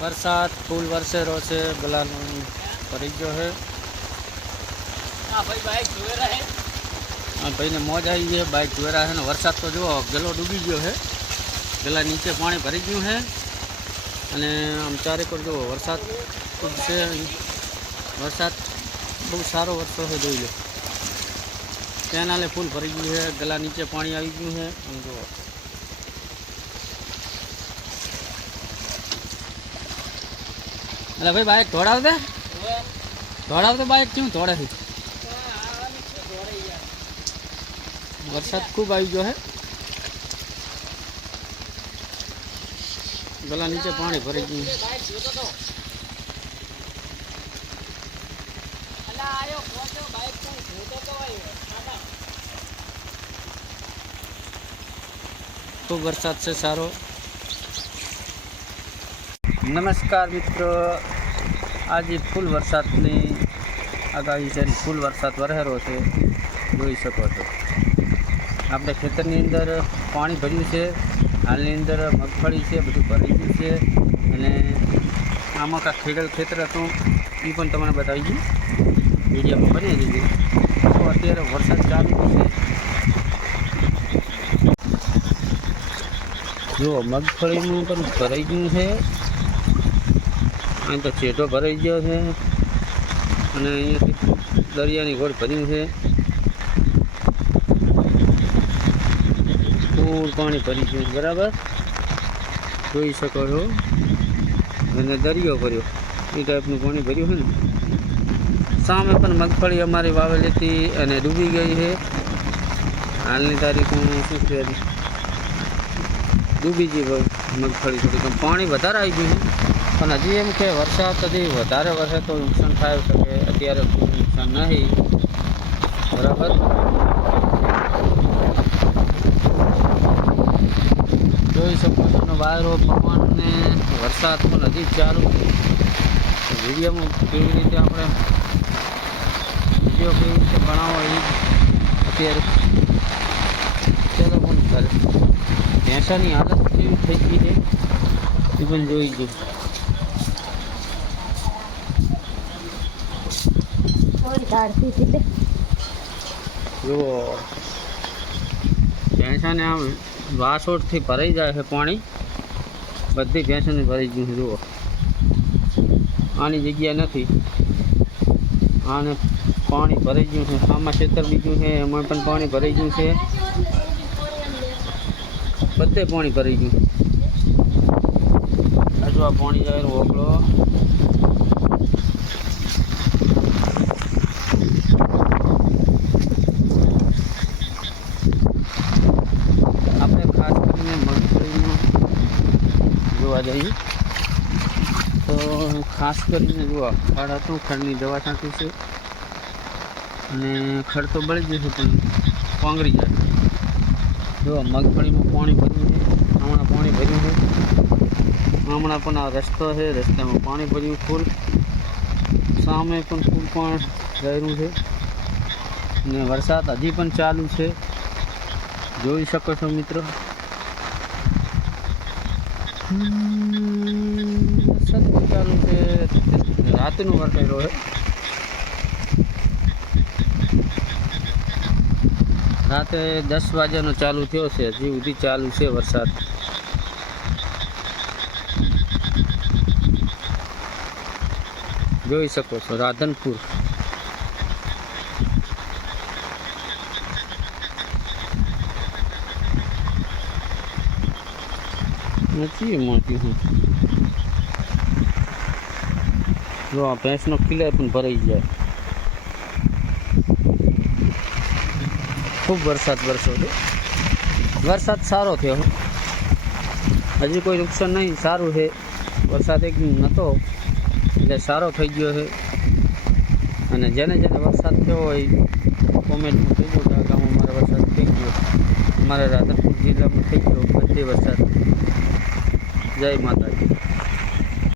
वरसाद फूल वरसे रो से गला भरी गयो है। हाँ भाई ने मौज आई है, बाइक धोए रहा है ने वरसाद तो जो गलो डूबी गयो है, गला नीचे पानी भरी गયું है અને આમ ચારેકોર જો વરસાદ ખૂબ છે। વરસાદ બહુ સારો વરસો છે, જોઈ લો કેનાલે ફૂલ ભરી ગયું है, गला नीचे पानी આવી ગયું है। આમ જો अरे भाई बाइक दौड़ाव दे बाइक क्यों दौड़े थी? वरसाद खूब आई गयो है, गला नीचे पानी भरी गયું। खूब वरसाद से सारो। नमस्कार मित्रों, आज फूल वरसादनी आगाही है। फूल वरसाद वरहेरो है, જોઈ શકો છો। આપણે ખેતરની અંદર પાણી ભર્યું છે, હાલની અંદર મગફળી છે, બધું ભરી ગયું છે અને આમાં કાંક ખેડેલ ખેતર હતું એ પણ તમને બતાવી ગયું, વિડીયોમાં બની દીધું। તો અત્યારે વરસાદ ચાલુ છે, જો મગફળીનું પણ ભરાઈ ગયું છે। અહીં તો ચેટો ભરાઈ ગયો છે અને અહીંયાથી દરિયાની ગોળ ભર્યું છે, ફૂલ પાણી ભરી ગયું બરાબર જોઈ શકો છો। અને દરિયો ભર્યો એ ટાઈપનું પાણી ભર્યું છે ને। સામે પણ મગફળી અમારી વાવેલી હતી અને ડૂબી ગઈ છે। હાલની તારીખમાં શું છે, ડૂબી ગઈ મગફળી થોડી, પાણી વધારે આવી ગયું છે પણ હજી એમ કે વરસાદ હજી વધારે વરસે તો નુકસાન થાય શકે, અત્યારે કોઈ નુકસાન નહીં બરાબર। જોઈ શકો છો વાયરો પવન ને વરસાદ પણ હજી ચાલુ। વિડીયોમાં કેવી રીતે આપણે વિડીયો કેવી રીતે બનાવો એ અત્યારે ચાલો પણ કરે। ભેંસાની હાલત કેવી થઈ ગઈ છે એ પણ જોઈ ગયું। જુઓ ભેંસાને આમ વાસોડથી ભરાઈ જાય છે પાણી, બધી ભેંસોને ભરાઈ ગયું છે। જુઓ આની જગ્યા નથી, આને પાણી ભરાઈ ગયું છે। આમાં ખેતર બીજું છે એમાં પણ પાણી ભરાઈ ગયું છે, બધે પાણી ભરાઈ ગયું। હજુ આ પાણી જાય ઓગળો જોવા જઈએ તો ખાસ કરીને જુઓ ખડ હતું, ખડની દવા છાંટી છે અને ખડ તો બળી જશે પણ પાંગળી જાય। જુઓ મગફળીમાં પાણી ભર્યું છે, હમણાં પાણી ભર્યું છે, હમણાં પણ આ રસ્તો છે, રસ્તામાં પાણી ભર્યું ફૂલ, સામે પણ ફૂલ પણ રહ્યું છે અને વરસાદ હજી પણ ચાલુ છે, જોઈ શકો છો મિત્રો। વરસાદ ચાલુ છે, રાતનું વરસાદ હોય, રાતે 10 વાગ્યાનો ચાલુ થયો છે, હજી સુધી ચાલુ છે વરસાદ। જોઈ શકો છો રાધનપુર નથી મોટી હું જો આ ભેંસનો કિલ્લા પણ ભરાઈ જાય। ખૂબ વરસાદ વરસ્યો છે, વરસાદ સારો થયો, હજી કોઈ નુકસાન નહીં, સારું છે વરસાદ એક નહોતો એટલે સારો થઈ ગયો છે। અને જેને જેને વરસાદ થયો હોય કોમેન્ટમાં કહેજો કે આ ગામમાં મારે વરસાદ થઈ ગયો, અમારા રાધનપુર જિલ્લામાં થઈ ગયો બધે વરસાદ। જય માતાજી।